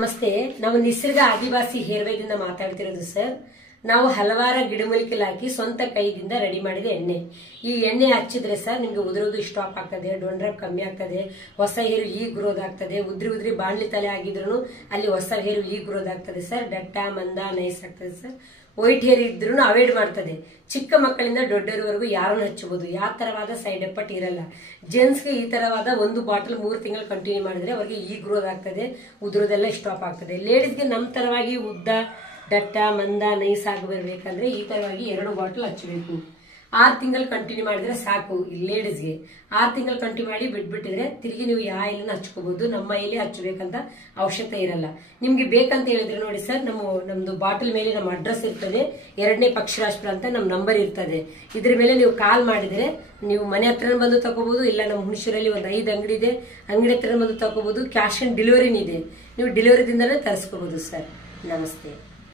ನಮಸ್ತೆ. ನಾವು ನಿಸರ್ಗ ಆದಿವಾಸಿ ಹೇರ್ವೇದಿಂದ ಮಾತಾಡ್ತಿರೋದು ಸರ್. ನಾವು ಹಲವಾರು ಗಿಡಮೂಲಿಕೆ ಹಾಕಿ ಸ್ವಂತ ಕೈದಿಂದ ರೆಡಿ ಮಾಡಿದ ಎಣ್ಣೆ. ಈ ಎಣ್ಣೆ ಹಚ್ಚಿದ್ರೆ ಸರ್ ನಿಮ್ಗೆ ಉದುರೋದು ಸ್ಟಾಪ್ ಆಗ್ತದೆ, ಡೊಂಡ್ರಪ್ ಕಮ್ಮಿ ಆಗ್ತದೆ, ಹೊಸ ಹೇರು ಈಗ ಗ್ರೋದ್ ಆಗ್ತದೆ. ಉದ್ರಿ ಬಾಣ್ಲಿ ತಲೆ ಆಗಿದ್ರು ಅಲ್ಲಿ ಹೊಸ ಹೇರು ಈಗ ಗ್ರೋದ್ ಆಗ್ತದೆ ಸರ್. ಡಟ್ಟ ಮಂದ ನೈಸ್ ಆಗ್ತದೆ ಸರ್. ವೈಟ್ ಹೇರ್ ಇದ್ರೂ ಅವಾಯ್ಡ್ ಮಾಡ್ತದೆ. ಚಿಕ್ಕ ಮಕ್ಕಳಿಂದ ದೊಡ್ಡವರವರೆಗೂ ಯಾರನ್ನು ಹಚ್ಚಬಹುದು. ಯಾವ ತರವಾದ ಸೈಡ್ ಎಫೆಕ್ಟ್ ಇರಲ್ಲ. ಜೆಂಟ್ಸ್ಗೆ ಈ ತರವಾದ ಒಂದು ಬಾಟಲ್ 3 ತಿಂಗಳು ಕಂಟಿನ್ಯೂ ಮಾಡಿದ್ರೆ ಅವರಿಗೆ ಈ ಗ್ರೋದ್ ಆಗ್ತದೆ, ಉದುರೋದೆಲ್ಲ ಸ್ಟಾಪ್ ಆಗ್ತದೆ. ಲೇಡೀಸ್ಗೆ ನಮ್ಮ ತರವಾಗಿ ಉದ್ದ ಡಟ್ಟ ಮಂದ ನೈಸ್ ಆಗಿ ಬರ್ಬೇಕಂದ್ರೆ ಈ ತರವಾಗಿ 2 ಬಾಟಲ್ ಹಚ್ಚಬೇಕು. 6 ತಿಂಗಳು ಕಂಟಿನ್ಯೂ ಮಾಡಿದ್ರೆ ಸಾಕು. ಲೇಡೀಸ್ಗೆ 6 ತಿಂಗಳು ಕಂಟಿನ್ಯೂ ಮಾಡಿ ಬಿಟ್ಬಿಟ್ಟಿದ್ರೆ ತಿರುಗಿ ನೀವು ಯಾವ ಆಯಿಲ್ ಹಚ್ಕೋಬಹುದು. ನಮ್ಮ ಆಯಿಲ್ ಹಚ್ಚಬೇಕಂತ ಅವಶ್ಯಕತೆ ಇರಲ್ಲ. ನಿಮ್ಗೆ ಬೇಕಂತ ಹೇಳಿದ್ರೆ ನೋಡಿ ಸರ್, ನಮ್ದು ಬಾಟಲ್ ಮೇಲೆ ನಮ್ಮ ಅಡ್ರೆಸ್ ಇರ್ತದೆ. 2ನೇ ಪಕ್ಷರಾಷ್ಟ್ರ ಅಂತ ನಮ್ಮ ನಂಬರ್ ಇರ್ತದೆ. ಇದ್ರ ಮೇಲೆ ನೀವು ಕಾಲ್ ಮಾಡಿದ್ರೆ ನೀವು ಮನೆ ಹತ್ರ ಬಂದು ತಗೋಬಹುದು. ಇಲ್ಲ ನಮ್ಮ ಹುಣಸೂರಲ್ಲಿ ಒಂದು 5 ಅಂಗಡಿ ಇದೆ, ಅಂಗಡಿ ಹತ್ರ ಬಂದು ತಗೋಬಹುದು. ಕ್ಯಾಶ್ ಆನ್ ಡೆಲಿವರಿನೂ ಇದೆ. ನೀವು ಡೆಲಿವರಿದಿಂದಲೇ ತರಿಸ್ಕೋಬಹುದು ಸರ್. ನಮಸ್ತೆ.